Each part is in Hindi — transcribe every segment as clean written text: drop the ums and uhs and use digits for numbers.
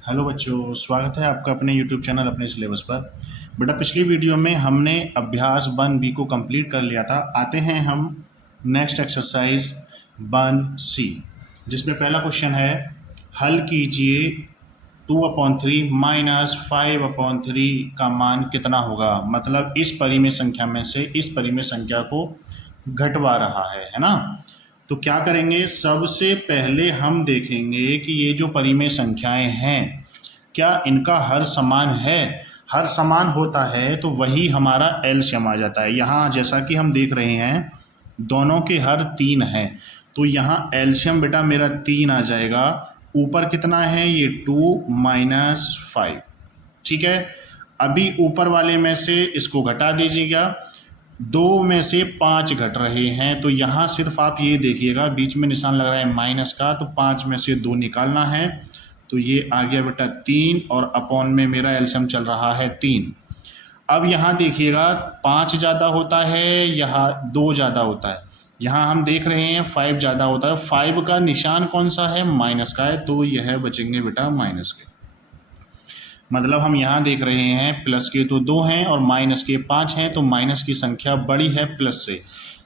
हेलो बच्चों, स्वागत है आपका अपने यूट्यूब चैनल अपने सिलेबस पर। बेटा पिछली वीडियो में हमने अभ्यास 1B को कंप्लीट कर लिया था। आते हैं हम नेक्स्ट एक्सरसाइज 1C, जिसमें पहला क्वेश्चन है हल कीजिए 2/3 माइनस 5/3 का मान कितना होगा। मतलब इस परिमेय संख्या में से इस परिमेय संख्या को घटवा रहा है ना। तो क्या करेंगे, सबसे पहले हम देखेंगे कि ये जो परिमेय संख्याएं हैं क्या इनका हर समान है। हर समान होता है तो वही हमारा एलसीएम आ जाता है। यहाँ जैसा कि हम देख रहे हैं दोनों के हर 3 हैं, तो यहाँ एलसीएम बेटा मेरा 3 आ जाएगा। ऊपर कितना है, ये 2 माइनस 5। ठीक है, अभी ऊपर वाले में से इसको घटा दीजिएगा। 2 में से 5 घट रहे हैं, तो यहाँ सिर्फ आप ये देखिएगा बीच में निशान लग रहा है माइनस का, तो 5 में से 2 निकालना है। तो ये आ गया बेटा 3 और अपॉन में मेरा एलसीएम चल रहा है 3। अब यहाँ देखिएगा 5 ज़्यादा होता है, यहाँ 2 ज़्यादा होता है। यहाँ हम देख रहे हैं 5 ज़्यादा होता है। 5 का निशान कौन सा है, माइनस का है, तो यह बचेंगे बेटा माइनस के। मतलब हम यहाँ देख रहे हैं प्लस के तो 2 हैं और माइनस के 5 हैं, तो माइनस की संख्या बड़ी है प्लस से,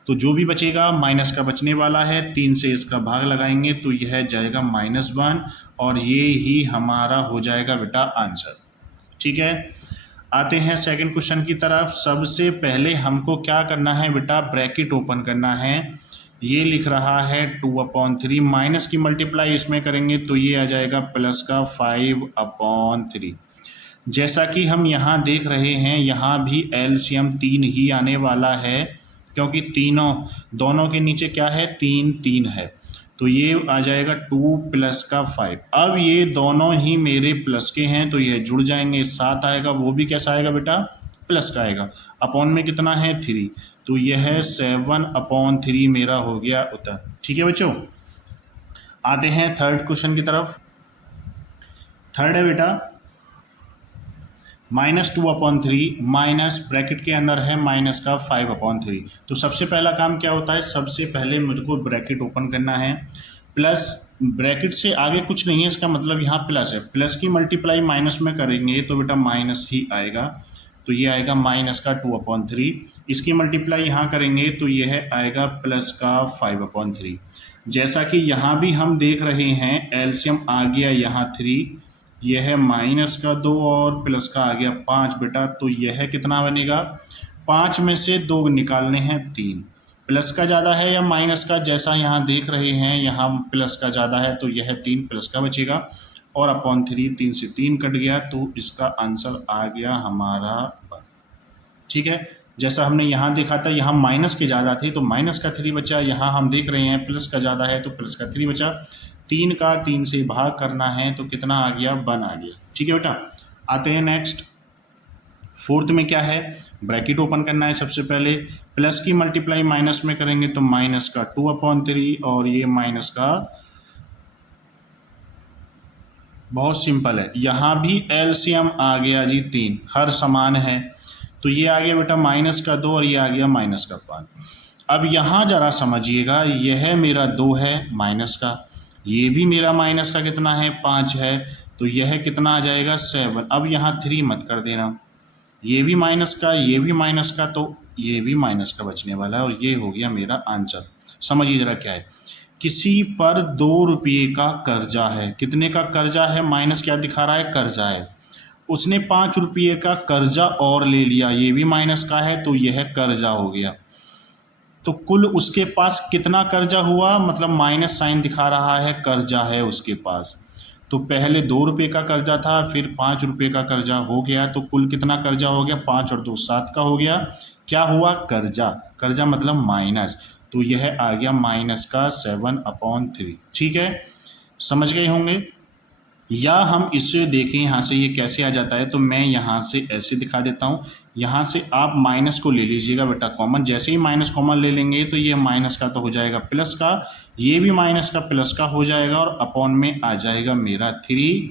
तो जो भी बचेगा माइनस का बचने वाला है। 3 से इसका भाग लगाएंगे तो यह जाएगा -1 और ये ही हमारा हो जाएगा बेटा आंसर। ठीक है, आते हैं सेकंड क्वेश्चन की तरफ। सबसे पहले हमको क्या करना है बेटा, ब्रैकेट ओपन करना है। ये लिख रहा है 2/3, माइनस की मल्टीप्लाई इसमें करेंगे तो ये आ जाएगा प्लस का 5/3। जैसा कि हम यहाँ देख रहे हैं यहाँ भी एलसीएम 3 ही आने वाला है, क्योंकि दोनों के नीचे क्या है, 3 है, तो ये आ जाएगा 2 प्लस का 5। अब ये दोनों ही मेरे प्लस के हैं तो ये जुड़ जाएंगे, 7 आएगा, वो भी कैसा आएगा बेटा, प्लस का आएगा। अपॉन में कितना है 3, तो यह 7/3 मेरा हो गया उत्तर। ठीक है बच्चों, आते हैं थर्ड क्वेश्चन की तरफ। थर्ड है बेटा -2/3 माइनस ब्रैकेट के अंदर है माइनस का 5/3। तो सबसे पहला काम क्या होता है, सबसे पहले मुझको ब्रैकेट ओपन करना है। प्लस ब्रैकेट से आगे कुछ नहीं है, इसका मतलब यहाँ प्लस है। प्लस की मल्टीप्लाई माइनस में करेंगे तो बेटा माइनस ही आएगा, तो ये आएगा माइनस का 2/3। इसकी मल्टीप्लाई यहाँ करेंगे तो यह आएगा प्लस का 5/3। जैसा कि यहाँ भी हम देख रहे हैं एलसीएम आ गया यहाँ 3, यह है माइनस का 2 और प्लस का आ गया 5 बेटा, तो यह कितना बनेगा, 5 में से 2 निकालने हैं 3। प्लस का ज़्यादा है या माइनस का, जैसा यहाँ देख रहे हैं यहाँ प्लस का ज़्यादा है तो यह 3 प्लस का बचेगा और अपॉन 3, 3 से 3 कट गया, तो इसका आंसर आ गया हमारा 1। ठीक है, जैसा हमने यहाँ देखा था यहाँ माइनस के ज़्यादा थे तो माइनस का 3 बचा, यहाँ हम देख रहे हैं प्लस का ज़्यादा है तो प्लस का 3 बचा। 3 का 3 से भाग करना है तो कितना आ गया, 1 आ गया। ठीक है बेटा, आते हैं नेक्स्ट फोर्थ में। क्या है, ब्रैकेट ओपन करना है। सबसे पहले प्लस की मल्टीप्लाई माइनस में करेंगे तो माइनस का 2/3 और ये माइनस का, बहुत सिंपल है, यहाँ भी एलसीएम आ गया जी 3, हर समान है, तो ये आ गया बेटा माइनस का 2 और ये आ गया माइनस का 5। अब यहाँ जरा समझिएगा, यह मेरा 2 है माइनस का, ये भी मेरा माइनस का कितना है 5 है, तो यह कितना आ जाएगा 7। अब यहाँ 3 मत कर देना, ये भी माइनस का ये भी माइनस का, तो ये भी माइनस का बचने वाला है और ये हो गया मेरा आंसर। समझिए जरा क्या है, किसी पर 2 रुपये का कर्जा है। कितने का कर्जा है, माइनस क्या दिखा रहा है, कर्जा है। उसने 5 रुपये का कर्जा और ले लिया, ये भी माइनस का है तो यह कर्जा हो गया। तो कुल उसके पास कितना कर्जा हुआ, मतलब माइनस साइन दिखा रहा है, कर्जा है उसके पास। तो पहले 2 रुपये का कर्जा था, फिर 5 रुपये का कर्जा हो गया, तो कुल कितना कर्जा हो गया, 5 और 2 7 का हो गया। क्या हुआ, कर्जा, कर्जा मतलब माइनस, तो यह आ गया माइनस का 7/3। ठीक है, समझ गए होंगे। या हम इससे देखें यहाँ से ये कैसे आ जाता है, तो मैं यहाँ से ऐसे दिखा देता हूँ। यहाँ से आप माइनस को ले लीजिएगा बेटा कॉमन, जैसे ही माइनस कॉमन ले लेंगे तो ये माइनस का तो हो जाएगा प्लस का, ये भी माइनस का प्लस का हो जाएगा और अपॉन में आ जाएगा मेरा 3।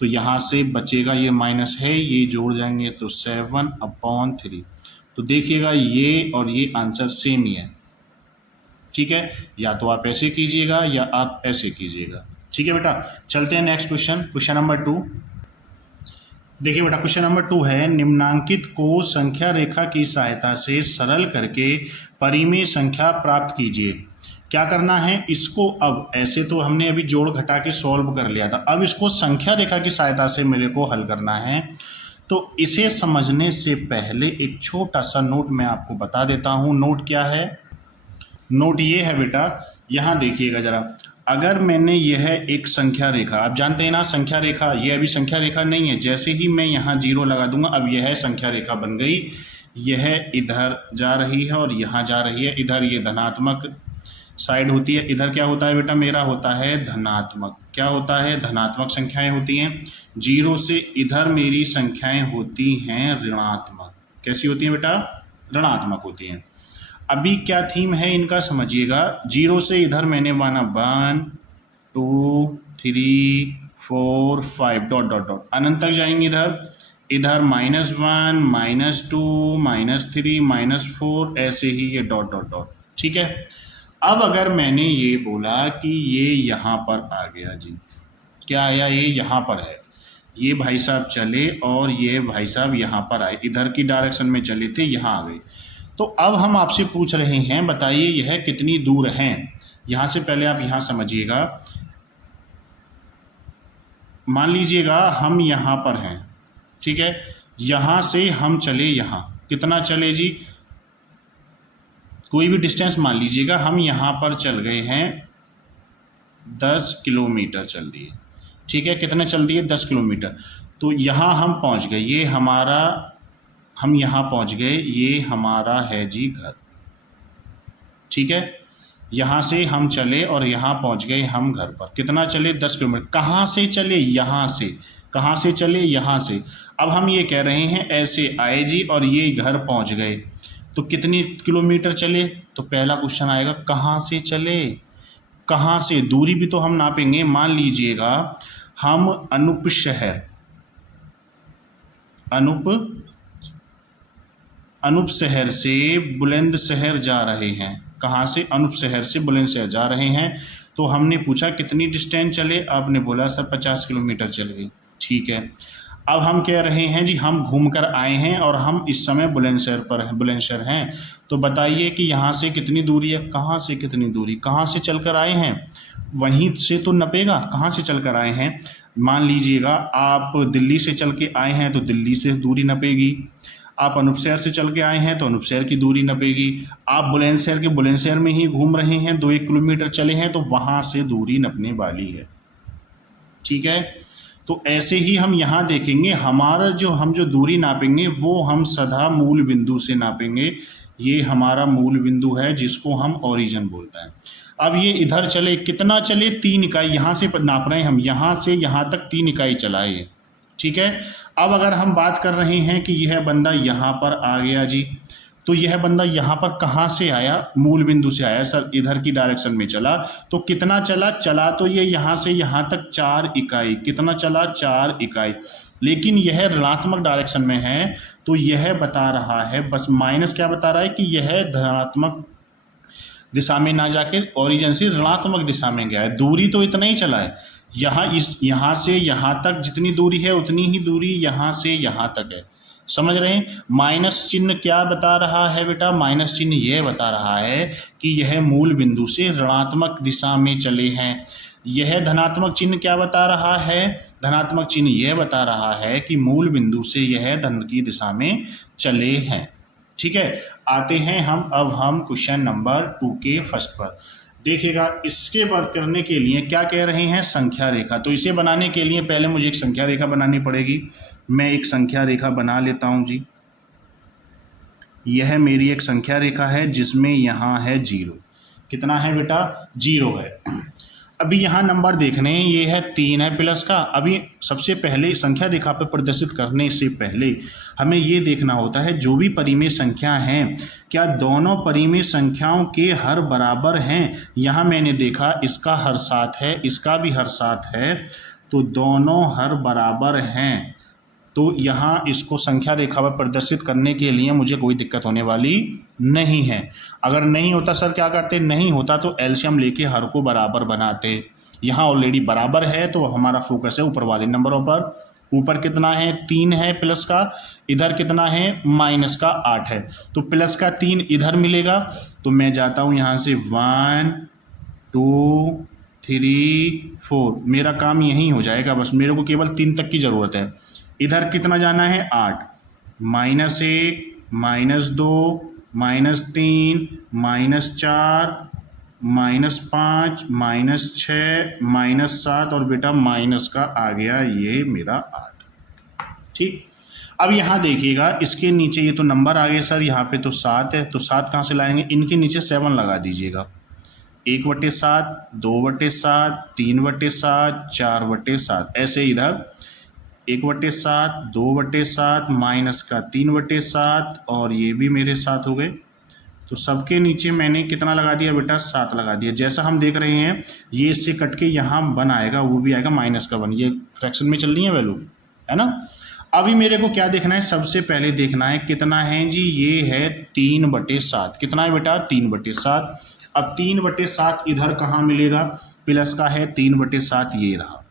तो यहाँ से बचेगा, ये माइनस है, ये जोड़ जाएंगे तो 7/3। तो देखिएगा ये और ये आंसर सेम ही है। ठीक है, या तो आप ऐसे कीजिएगा या आप ऐसे कीजिएगा। ठीक है बेटा, चलते हैं नेक्स्ट क्वेश्चन, क्वेश्चन नंबर 2। देखिए बेटा, क्वेश्चन नंबर 2 है, निम्नांकित को संख्या रेखा की सहायता से सरल करके परिमेय संख्या प्राप्त कीजिए। क्या करना है इसको, अब ऐसे तो हमने अभी जोड़ घटा के सॉल्व कर लिया था, अब इसको संख्या रेखा की सहायता से मेरे को हल करना है। तो इसे समझने से पहले एक छोटा सा नोट मैं आपको बता देता हूँ। नोट क्या है? नोट ये है बेटा, यहाँ देखिएगा जरा, अगर मैंने यह एक संख्या रेखा, आप जानते हैं ना संख्या रेखा, ये अभी संख्या रेखा नहीं है, जैसे ही मैं यहाँ 0 लगा दूंगा अब यह संख्या रेखा बन गई। यह इधर जा रही है और यहाँ जा रही है, इधर ये धनात्मक साइड होती है, इधर क्या होता है बेटा मेरा होता है धनात्मक, क्या होता है धनात्मक संख्याएं होती हैं। 0 से इधर मेरी संख्याएं होती हैं ऋणात्मक। कैसी होती हैं बेटा? ऋणात्मक होती हैं। अभी क्या थीम है इनका समझिएगा, 0 से इधर मैंने माना 1 2 3 4 5 डॉट डॉट डॉट, अनंत तक जाएंगे इधर, इधर -1 -2 -3 -4, ऐसे ही ये डॉट डॉट डॉट। ठीक है, अब अगर मैंने ये बोला कि ये यहाँ पर आ गया जी, क्या आया? ये यहाँ पर है, ये भाई साहब चले और ये भाई साहब यहाँ पर आए, इधर की डायरेक्शन में चले थे, यहाँ आ गए। तो अब हम आपसे पूछ रहे हैं बताइए यह कितनी दूर हैं। यहाँ से पहले आप यहाँ समझिएगा, मान लीजिएगा हम यहाँ पर हैं, ठीक है, यहाँ से हम चले यहाँ, कितना चले जी, कोई भी डिस्टेंस मान लीजिएगा, हम यहाँ पर चल गए हैं 10 किलोमीटर चल दिए। ठीक है, कितने चल दिए? 10 किलोमीटर। तो यहाँ हम पहुँच गए, ये हमारा, हम यहाँ पहुँच गए, ये हमारा है जी घर। ठीक है, यहाँ से हम चले और यहाँ पहुँच गए हम घर पर। कितना चले? 10 किलोमीटर। कहाँ से चले? यहाँ से। कहाँ से चले? यहाँ से। अब हम ये कह रहे हैं ऐसे आए जी और ये घर पहुँच गए, तो कितनी किलोमीटर चले? तो पहला क्वेश्चन आएगा कहाँ से चले, कहाँ से, दूरी भी तो हम नापेंगे। मान लीजिएगा हम अनूप शहर से बुलंदशहर जा रहे हैं। कहाँ से? अनूप शहर से बुलंदशहर जा रहे हैं। तो हमने पूछा कितनी डिस्टेंस चले, आपने बोला सर 50 किलोमीटर चल गए। ठीक है, अब हम कह रहे हैं जी हम घूमकर आए हैं और हम इस समय बुलंदशहर हैं। तो बताइए कि यहाँ से कितनी दूरी है? कहाँ से कितनी दूरी? कहाँ से चलकर आए हैं, वहीं से तो नपेगा, कहाँ से चलकर आए हैं। मान लीजिएगा आप दिल्ली से चल के आए हैं तो दिल्ली से दूरी नपेगी, आप अनूपशहर से चल के आए हैं तो अनूपशहर की दूरी नपेगी, आप बुलंदशहर के बुलंदशहर में ही घूम रहे हैं, 2-1 किलोमीटर चले हैं तो वहाँ से दूरी नपने वाली है। ठीक है, तो ऐसे ही हम यहाँ देखेंगे, हमारा हम जो दूरी नापेंगे वो हम सदा मूल बिंदु से नापेंगे। ये हमारा मूल बिंदु है जिसको हम ओरिजिन बोलते हैं। अब ये इधर चले, कितना चले? 3 इकाई। यहाँ से नाप रहे हैं हम, यहाँ से यहाँ तक 3 इकाई चला है। ठीक है, अब अगर हम बात कर रहे हैं कि यह बंदा यहाँ पर आ गया जी, तो यह बंदा यहाँ पर कहाँ से आया? मूल बिंदु से आया सर, इधर की डायरेक्शन में चला। तो कितना चला? चला तो ये यहाँ से यहाँ तक 4 इकाई। कितना चला? 4 इकाई। लेकिन यह ऋणात्मक डायरेक्शन में है तो यह बता रहा है, बस माइनस क्या बता रहा है कि यह धनात्मक दिशा में ना जाके ओरिजिन से ऋणात्मक दिशा में गया है। दूरी तो इतना ही चला है, यहाँ से यहाँ तक जितनी दूरी है उतनी ही दूरी यहाँ से यहाँ तक है। समझ रहे हैं? माइनस चिन्ह क्या बता रहा है बेटा? माइनस चिन्ह यह बता रहा है कि यह मूल बिंदु से ऋणात्मक दिशा में चले हैं। यह धनात्मक चिन्ह क्या बता रहा है? धनात्मक चिन्ह यह बता रहा है कि मूल बिंदु से यह धन की दिशा में चले हैं। ठीक है, आते हैं हम क्वेश्चन नंबर 2 के फर्स्ट पर। देखिएगा, इसके वर्क करने के लिए क्या कह रहे हैं? संख्या रेखा। तो इसे बनाने के लिए पहले मुझे एक संख्या रेखा बनानी पड़ेगी। मैं एक संख्या रेखा बना लेता हूं जी। यह मेरी एक संख्या रेखा है जिसमें यहाँ है 0। कितना है बेटा? 0 है। अभी यहाँ नंबर देखने हैं, ये है 3 है प्लस का। अभी सबसे पहले संख्या रेखा पर प्रदर्शित करने से पहले हमें ये देखना होता है जो भी परिमेय संख्या हैं क्या दोनों परिमेय संख्याओं के हर बराबर हैं। यहाँ मैंने देखा इसका हर 7 है, इसका भी हर 7 है, तो दोनों हर बराबर हैं। तो यहाँ इसको संख्या रेखा पर प्रदर्शित करने के लिए मुझे कोई दिक्कत होने वाली नहीं है। अगर नहीं होता सर क्या करते? नहीं होता तो एलसीएम लेके हर को बराबर बनाते। यहाँ ऑलरेडी बराबर है तो हमारा फोकस है ऊपर वाले नंबरों पर। ऊपर कितना है 3 है प्लस का, इधर कितना है माइनस का 8 है, तो प्लस का 3 इधर मिलेगा। तो मैं जाता हूँ यहाँ से 1 2 3 4, मेरा काम यहीं हो जाएगा, बस मेरे को केवल 3 तक की ज़रूरत है। इधर कितना जाना है 8, -1 -2 -3 -4 -5 -6 -7 और बेटा माइनस का आ गया ये मेरा 8। ठीक, अब यहाँ देखिएगा इसके नीचे ये तो नंबर आ गए सर, यहाँ पे तो 7 है, तो 7 कहाँ से लाएंगे, इनके नीचे 7 लगा दीजिएगा। 1/7 2/7 3/7 4/7, ऐसे इधर 1/7 2/7 माइनस का 3/7 और ये भी मेरे 7 हो गए। तो सबके नीचे मैंने कितना लगा दिया बेटा 7 लगा दिया। जैसा हम देख रहे हैं ये इससे कट के यहाँ 1 आएगा, वो भी आएगा माइनस का 1, ये फ्रैक्शन में चल रही है वैल्यू, है ना। अभी मेरे को क्या देखना है, सबसे पहले देखना है कितना है जी, ये है 3/7। कितना है बेटा 3/7। अब 3/7 इधर कहाँ मिलेगा, प्लस का है 3/7, ये रहा,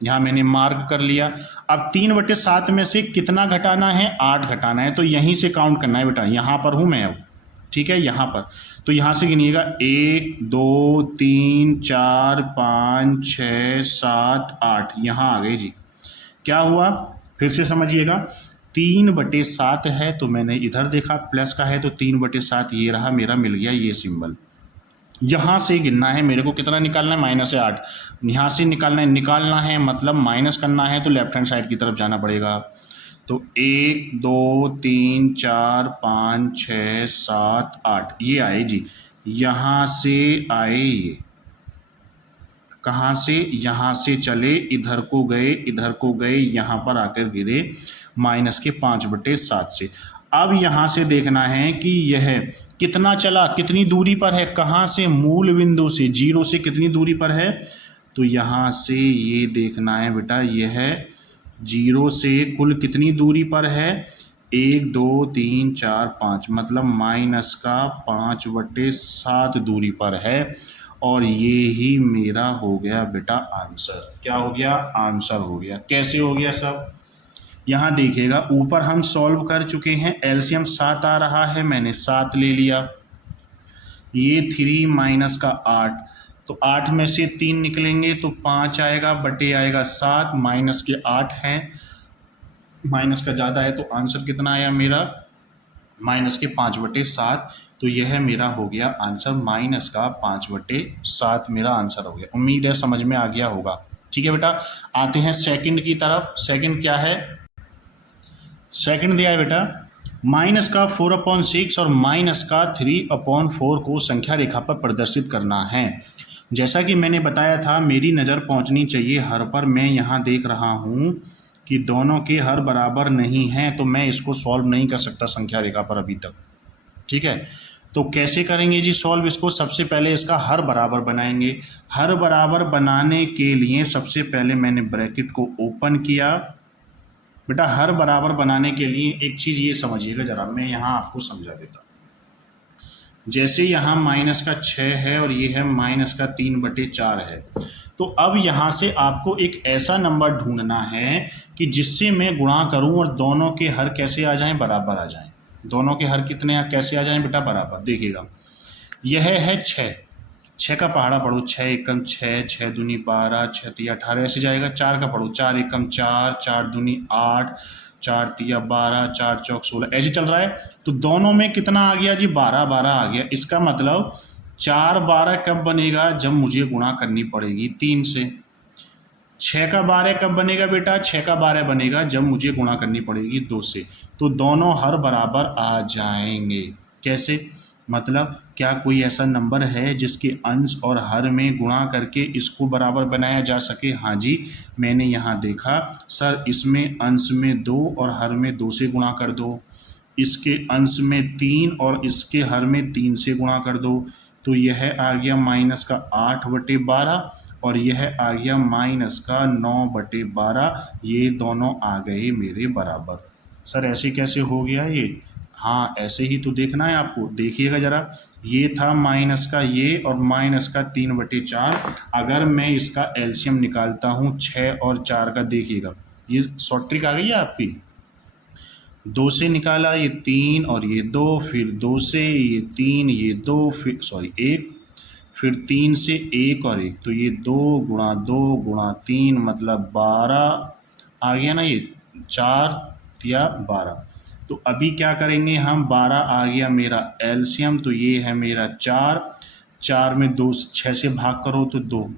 यहाँ मैंने मार्क कर लिया। अब 3/7 में से कितना घटाना है, 8 घटाना है, तो यहीं से काउंट करना है बेटा, यहाँ पर हूँ मैं अब, ठीक है, यहाँ पर। तो यहाँ से गिनिएगा 1 2 3 4 5 6 7 8, यहाँ आ गए जी। क्या हुआ फिर से समझिएगा, 3/7 है तो मैंने इधर देखा, प्लस का है तो 3/7 ये रहा मेरा, मिल गया ये सिंबल। यहाँ से गिनना है मेरे को, कितना निकालना है -8, यहाँ से निकालना है मतलब माइनस करना है तो लेफ्ट हैंड साइड की तरफ जाना पड़ेगा। तो 1 2 3 4 5 6 7 8 ये आए जी, यहाँ से आए ये, कहाँ से, यहाँ से चले इधर को गए, इधर को गए, यहाँ पर आकर गिरे माइनस के 5/7 से। अब यहाँ से देखना है कि यह कितना चला, कितनी दूरी पर है, कहाँ से, मूल बिंदु से 0 से कितनी दूरी पर है, तो यहाँ से ये देखना है बेटा, यह 0 से कुल कितनी दूरी पर है, 1 2 3 4 5, मतलब माइनस का 5/7 दूरी पर है। और ये ही मेरा हो गया बेटा आंसर। क्या हो गया, आंसर हो गया। कैसे हो गया सब, यहाँ देखिएगा ऊपर हम सॉल्व कर चुके हैं, एलसीएम 7 आ रहा है, मैंने 7 ले लिया, ये 3 माइनस का 8, तो 8 में से 3 निकलेंगे तो 5 आएगा, बटे आएगा 7, माइनस के 8 हैं, माइनस का ज़्यादा है तो आंसर कितना आया मेरा, माइनस के 5/7। तो यह मेरा हो गया आंसर, माइनस का 5/7 मेरा आंसर हो गया। उम्मीद है समझ में आ गया होगा। ठीक है बेटा, आते हैं सेकंड की तरफ। सेकंड क्या है, सेकंड दिया है बेटा माइनस का 4/6 और माइनस का 3/4 को संख्या रेखा पर प्रदर्शित करना है। जैसा कि मैंने बताया था मेरी नज़र पहुंचनी चाहिए हर पर, मैं यहाँ देख रहा हूँ कि दोनों के हर बराबर नहीं हैं, तो मैं इसको सॉल्व नहीं कर सकता संख्या रेखा पर अभी तक। ठीक है, तो कैसे करेंगे जी सॉल्व इसको, सबसे पहले इसका हर बराबर बनाएंगे। हर बराबर बनाने के लिए सबसे पहले मैंने ब्रैकेट को ओपन किया। बेटा हर बराबर बनाने के लिए एक चीज़ ये समझिएगा ज़रा, मैं यहाँ आपको समझा देता हूँ। जैसे यहाँ माइनस का 6 है और ये है माइनस का 3/4 है, तो अब यहाँ से आपको एक ऐसा नंबर ढूंढना है कि जिससे मैं गुणा करूँ और दोनों के हर कैसे आ जाएं, बराबर आ जाएं। दोनों के हर कितने कैसे आ जाएं बेटा, बराबर। देखिएगा यह है 6 का पहाड़ा पढ़ो, 6 एकम 6, 6 दूनी 12, 6 तिया 18, ऐसे जाएगा। 4 का पढ़ो, 4 एकम 4, 4 दूनी 8, 4 तिया 12, 4 चौक 16, ऐसे चल रहा है। तो दोनों में कितना आ गया जी, 12 आ गया। इसका मतलब 4 12 कब बनेगा, जब मुझे गुणा करनी पड़ेगी 3 से। 6 का 12 कब बनेगा बेटा, 6 का 12 बनेगा जब मुझे गुणा करनी पड़ेगी 2 से। तो दोनों हर बराबर आ जाएंगे। कैसे, मतलब क्या कोई ऐसा नंबर है जिसके अंश और हर में गुणा करके इसको बराबर बनाया जा सके। हाँ जी, मैंने यहाँ देखा सर, इसमें अंश में 2 और हर में 2 से गुणा कर दो, इसके अंश में 3 और इसके हर में 3 से गुणा कर दो, तो यह आ गया माइनस का 8/12 और यह आ गया माइनस का 9/12। ये दोनों आ गए मेरे बराबर। सर ऐसे कैसे हो गया ये, हाँ ऐसे ही तो देखना है आपको, देखिएगा ज़रा, ये था माइनस का ये और माइनस का 3/4। अगर मैं इसका एलसीएम निकालता हूँ 6 और 4 का, देखिएगा ये शॉर्ट ट्रिक आ गई है आपकी। 2 से निकाला ये 3 और ये 2, फिर 2 से ये 3 ये 2, फिर सॉरी 1, फिर 3 से 1 और 1, तो ये 2 × 2 × 3 मतलब 12 आ गया ना, ये 4 या 12। तो अभी क्या करेंगे हम, 12 आ गया मेरा एलसीएम, तो ये है मेरा 4। 4 में 2 6 से भाग करो तो 2,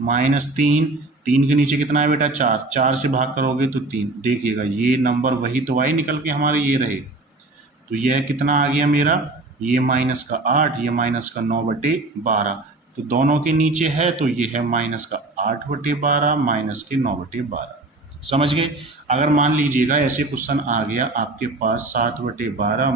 -3, 3 के नीचे कितना है बेटा 4, 4 से भाग करोगे तो 3। देखिएगा ये नंबर वही तो आई निकल के हमारे ये रहे, तो यह कितना आ गया मेरा, ये -8, ये -9/12। तो दोनों के नीचे है तो ये है -8/12 -9/12। समझ गए। अगर मान लीजिएगा ऐसे क्वेश्चन आ गया आपके पास 7/12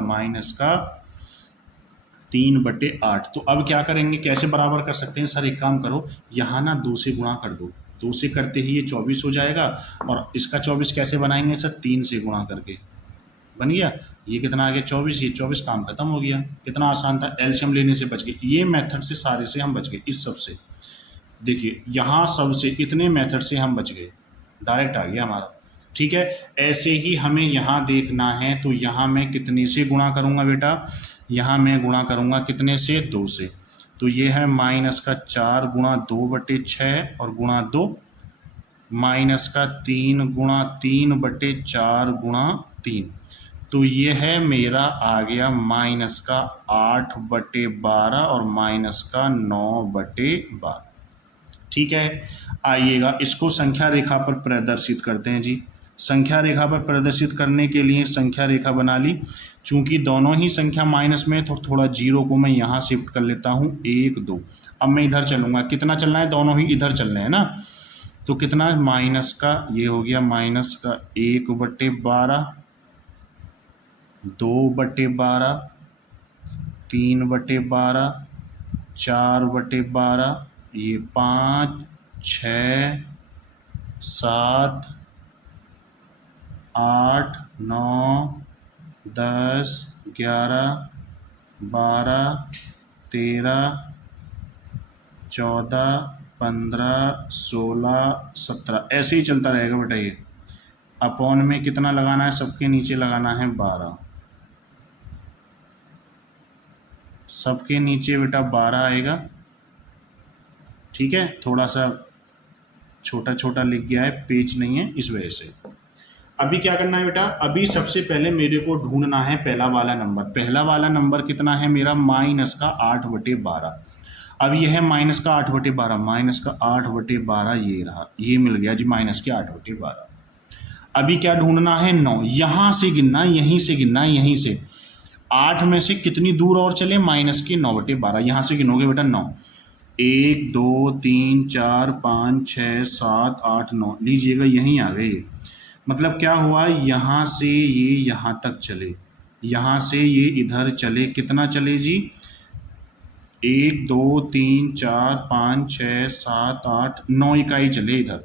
-3/8, तो अब क्या करेंगे, कैसे बराबर कर सकते हैं सर, एक काम करो, यहाँ ना 2 से गुणा कर दो, 2 से करते ही ये 24 हो जाएगा, और इसका 24 कैसे बनाएंगे सर, 3 से गुणा करके बन गया। ये कितना आ गया 24, ये 24, काम खत्म हो गया। कितना आसान था, एलसीएम लेने से बच गए, ये मेथड से सारे से हम बच गए, इस सब से। देखिए यहाँ सबसे इतने मेथड से हम बच गए, डायरेक्ट आ गया हमारा। ठीक है, ऐसे ही हमें यहाँ देखना है, तो यहाँ मैं कितने से गुणा करूँगा बेटा, यहाँ मैं गुणा करूँगा कितने से, 2 से। तो ये है -4 × 2/6 और गुणा 2, -3 × 3/4 गुणा 3। तो ये है मेरा आ गया -8/12 और -9/12। ठीक है, आइएगा इसको संख्या रेखा पर प्रदर्शित करते हैं जी। संख्या रेखा पर प्रदर्शित करने के लिए संख्या रेखा बना ली, चूंकि दोनों ही संख्या माइनस में, तो थोड़ा जीरो को मैं यहाँ शिफ्ट कर लेता हूँ, 1 2। अब मैं इधर चलूँगा, कितना चलना है, दोनों ही इधर चलने हैं ना, तो कितना माइनस का, ये हो गया -1/12, 2/12, 3/12, 4/12, ये 5 6 7 8 9 10 11 12 13 14 15 16 17, ऐसे ही चलता रहेगा बेटा। ये अपॉन में कितना लगाना है, सबके नीचे लगाना है 12, सबके नीचे बेटा 12 आएगा। ठीक है, थोड़ा सा छोटा छोटा लिख गया है, पेज नहीं है इस वजह से। अभी क्या करना है बेटा, अभी सबसे पहले मेरे को ढूंढना है पहला वाला नंबर। पहला वाला नंबर कितना है मेरा, -8/12। अब ये है -8/12, -8/12 ये रहा, ये मिल गया जी -8/12। अभी क्या ढूंढना है, 9। यहाँ से गिनना, यहीं से गिनना, यहीं से 8 में से कितनी दूर और चले, -9/12, यहाँ से गिनोगे बेटा 9, 1 2 3 4 5 6 7 8 9, लीजिएगा यहीं आ गए। मतलब क्या हुआ, यहाँ से ये यहाँ तक चले, यहाँ से ये इधर चले, कितना चले जी, 1 2 3 4 5 6 7 8 9 इकाई चले इधर।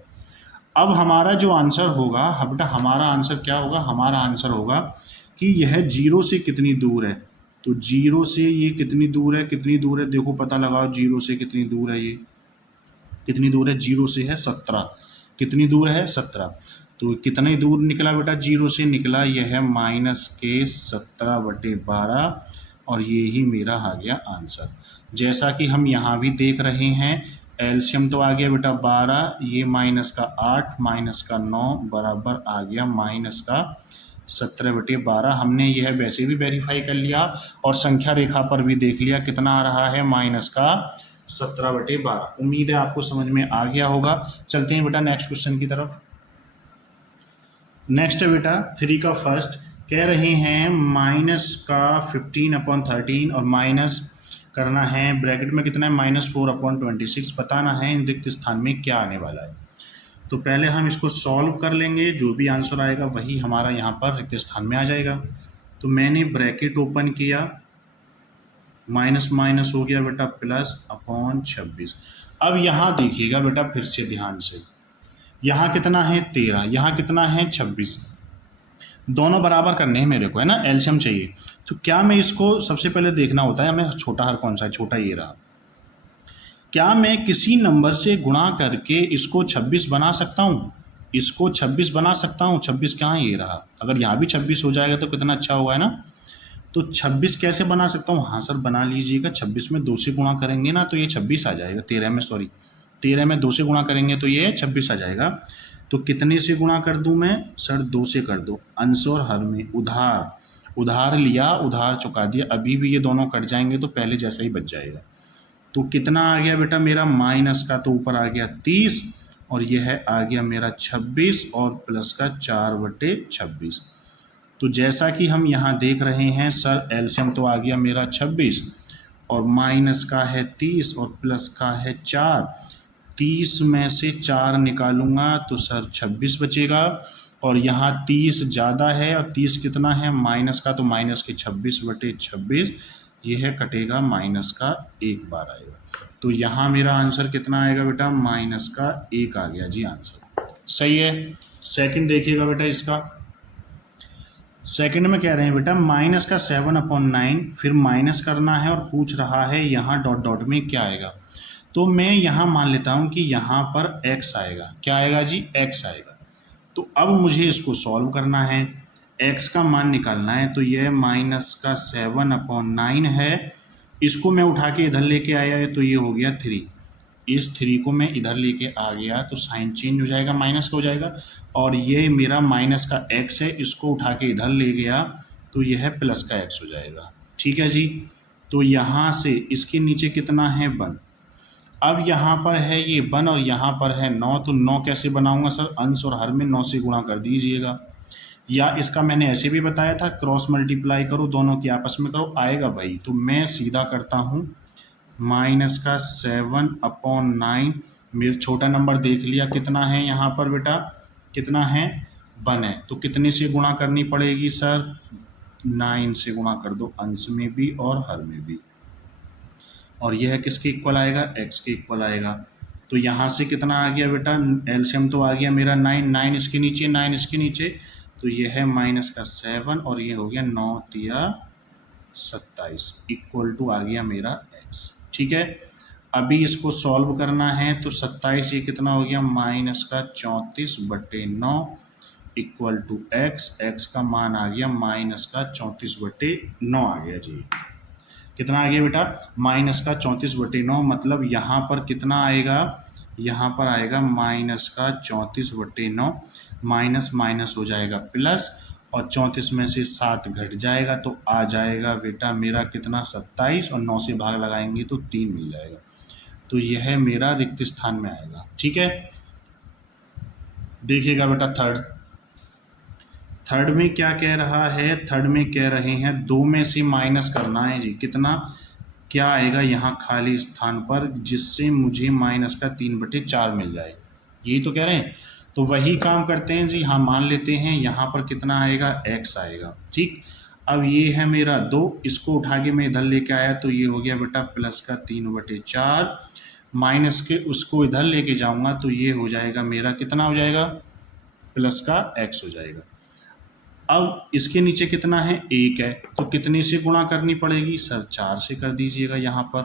अब हमारा जो आंसर होगा, बेटा हमारा आंसर क्या होगा, हमारा आंसर होगा कि यह 0 से कितनी दूर है। तो 0 से ये कितनी दूर है, कितनी दूर है, देखो पता लगाओ 0 से कितनी दूर है, ये कितनी दूर है, 0 से है 17, कितनी दूर है 17। तो कितनी दूर निकला बेटा, 0 से निकला, यह है -17/12, और ये ही मेरा आ गया आंसर। जैसा कि हम यहाँ भी देख रहे हैं, एलसीएम तो आ गया बेटा 12, ये -8 -9 बराबर आ गया -17/12। हमने यह वैसे भी वेरीफाई कर लिया, और संख्या रेखा पर भी देख लिया, कितना आ रहा है, -17/12। उम्मीद है आपको समझ में आ गया होगा। चलते हैं बेटा नेक्स्ट क्वेश्चन की तरफ। नेक्स्ट है बेटा 3 का फर्स्ट, कह रहे हैं -15/13 और माइनस करना है, ब्रैकेट में कितना है, -4/26, बताना है इन रिक्त स्थान में क्या आने वाला है। तो पहले हम इसको सॉल्व कर लेंगे, जो भी आंसर आएगा वही हमारा यहाँ पर रिक्त स्थान में आ जाएगा। तो मैंने ब्रैकेट ओपन किया, माइनस माइनस हो गया बेटा +/26। अब यहाँ देखिएगा बेटा फिर से ध्यान से, यहाँ कितना है 13, यहाँ कितना है 26। दोनों बराबर करने हैं मेरे को, है ना, एलसीएम चाहिए। तो क्या मैं इसको सबसे पहले देखना होता है हमें छोटा हर कौन सा है, छोटा ये रहा। क्या मैं किसी नंबर से गुणा करके इसको 26 बना सकता हूँ? इसको 26 बना सकता हूँ। 26 कहाँ है, ये रहा। अगर यहाँ भी 26 हो जाएगा तो कितना अच्छा हुआ, है ना। तो 26 कैसे बना सकता हूँ? हाँ सर बना लीजिएगा। 26 में 2 से गुणा करेंगे ना तो ये 26 आ जाएगा। 13 में 2 से गुणा करेंगे तो ये 26 आ जाएगा। तो कितने से गुणा कर दूं मैं? सर 2 से कर दो। अंश और हर में उधार लिया, उधार चुका दिया। अभी भी ये दोनों कट जाएंगे तो पहले जैसा ही बच जाएगा। तो कितना आ गया बेटा मेरा माइनस का, तो ऊपर आ गया 30 और यह है आ गया मेरा 26 और प्लस का 4/26। तो जैसा कि हम यहाँ देख रहे हैं सर, एलसीएम तो आ गया मेरा 26 और माइनस का है 30 और प्लस का है 4। 30 में से 4 निकालूंगा तो सर 26 बचेगा और यहाँ 30 ज़्यादा है और 30 कितना है माइनस का, तो माइनस के 26/26 ये है कटेगा, माइनस का 1 बार आएगा। तो यहाँ मेरा आंसर कितना आएगा बेटा? माइनस का 1 आ गया जी आंसर। सही है। सेकंड देखिएगा बेटा इसका। सेकंड में कह रहे हैं बेटा माइनस का 7/9 फिर माइनस करना है और पूछ रहा है यहाँ डॉट डॉट में क्या आएगा। तो मैं यहाँ मान लेता हूँ कि यहाँ पर x आएगा। क्या आएगा जी? x आएगा। तो अब मुझे इसको सॉल्व करना है, x का मान निकालना है। तो यह माइनस का 7/9 है। इसको मैं उठा के इधर लेके आया है तो ये हो गया 3। इस 3 को मैं इधर लेके आ गया तो साइन चेंज हो जाएगा, माइनस का हो जाएगा। और ये मेरा माइनस का x है, इसको उठा के इधर ले गया तो यह है प्लस का x हो जाएगा। ठीक है जी। तो यहाँ से इसके नीचे कितना है 1। अब यहाँ पर है ये 1 और यहाँ पर है 9। तो 9 कैसे बनाऊंगा सर? अंश और हर में 9 से गुणा कर दीजिएगा। या इसका मैंने ऐसे भी बताया था, क्रॉस मल्टीप्लाई करो, दोनों की आपस में करो, आएगा वही। तो मैं सीधा करता हूँ माइनस का 7/9। मेरे छोटा नंबर देख लिया कितना है यहाँ पर बेटा, कितना है 1 है। तो कितने से गुणा करनी पड़ेगी सर? 9 से गुणा कर दो, अंश में भी और हर में भी। और यह किसके इक्वल आएगा? x के इक्वल आएगा। तो यहाँ से कितना आ गया बेटा? एलसीएम तो आ गया मेरा 9 इसके नीचे, 9 इसके नीचे। तो यह है माइनस का 7 और ये हो गया 9 तिया 27 इक्वल टू आ गया मेरा x। ठीक है। अभी इसको सॉल्व करना है तो 27 ये कितना हो गया? माइनस का 34/9 इक्वल टू x का मान आ गया माइनस का 34/9 आ गया जी। कितना आ गया बेटा? माइनस का 34/9। मतलब यहाँ पर कितना आएगा? यहाँ पर आएगा माइनस का 34/9। माइनस माइनस हो जाएगा प्लस और 34 में से 7 घट जाएगा तो आ जाएगा बेटा मेरा कितना? 27 और 9 से भाग लगाएंगे तो 3 मिल जाएगा। तो यह मेरा रिक्त स्थान में आएगा। ठीक है। देखिएगा बेटा थर्ड में क्या कह रहा है? थर्ड में कह रहे हैं 2 में से माइनस करना है जी। कितना? क्या आएगा यहाँ खाली स्थान पर, जिससे मुझे माइनस का 3/4 मिल जाए। यही तो कह रहे हैं। तो वही काम करते हैं जी। हाँ मान लेते हैं यहाँ पर कितना आएगा? x आएगा। ठीक। अब ये है मेरा 2, इसको उठा के मैं इधर लेके आया तो ये हो गया बेटा प्लस का 3/4। माइनस के उसको इधर लेके जाऊंगा तो ये हो जाएगा मेरा कितना हो जाएगा? प्लस का x हो जाएगा। अब इसके नीचे कितना है? 1 है। तो कितने से गुणा करनी पड़ेगी सर? 4 से कर दीजिएगा। यहाँ पर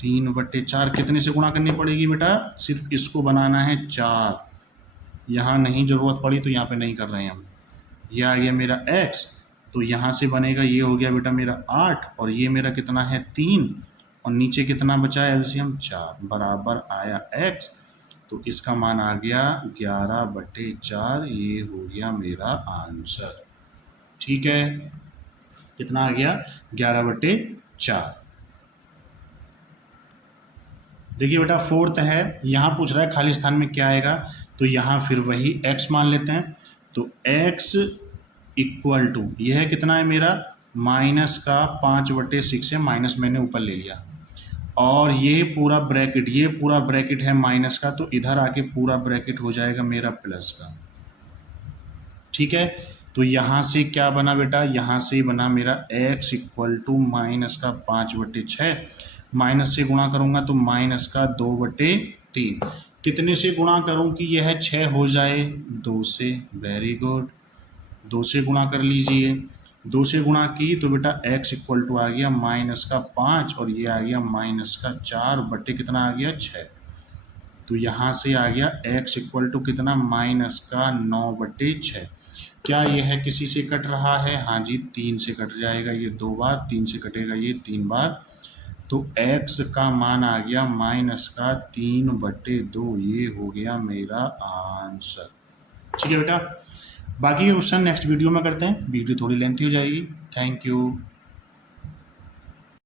3/4 कितने से गुणा करनी पड़ेगी बेटा? सिर्फ इसको बनाना है 4। यहाँ नहीं ज़रूरत पड़ी तो यहाँ पे नहीं कर रहे हैं हम। यह आ गया मेरा x। तो यहाँ से बनेगा, ये हो गया बेटा मेरा 8 और ये मेरा कितना है 3 और नीचे कितना बचा है? एलसीएम 4 बराबर आया x। तो इसका मान आ गया 11/4। ये हो गया मेरा आंसर। ठीक है। कितना आ गया? 11/4। देखिए बेटा फोर्थ है, यहाँ पूछ रहा है खाली स्थान में क्या आएगा। तो यहाँ फिर वही x मान लेते हैं। तो x इक्वल टू यह कितना है मेरा? माइनस का 5/6 है। माइनस मैंने ऊपर ले लिया और ये पूरा ब्रैकेट है माइनस का, तो इधर आके पूरा ब्रैकेट हो जाएगा मेरा प्लस का। ठीक है। तो यहाँ से क्या बना बेटा? यहाँ से बना मेरा x इक्वल टू माइनस का 5/6। माइनस से गुणा करूँगा तो माइनस का 2/3। कितने से गुणा करूँ कि यह 6 हो जाए? 2 से। Very good. 2 से गुणा कर लीजिए, 2 से गुणा की तो बेटा x इक्वल टू आ गया -5 और ये आ गया -4 बटे कितना आ गया 6। तो यहाँ से आ गया x इक्वल टू कितना -9/6। क्या यह है किसी से कट रहा है? हाँ जी, 3 से कट जाएगा, ये 2 बार, 3 से कटेगा ये 3 बार। तो x का मान आ गया -3/2, ये हो गया मेरा आंसर। ठीक है बेटा, बाकी क्वेश्चन नेक्स्ट वीडियो में करते हैं, वीडियो थोड़ी लेंथी हो जाएगी। Thank you.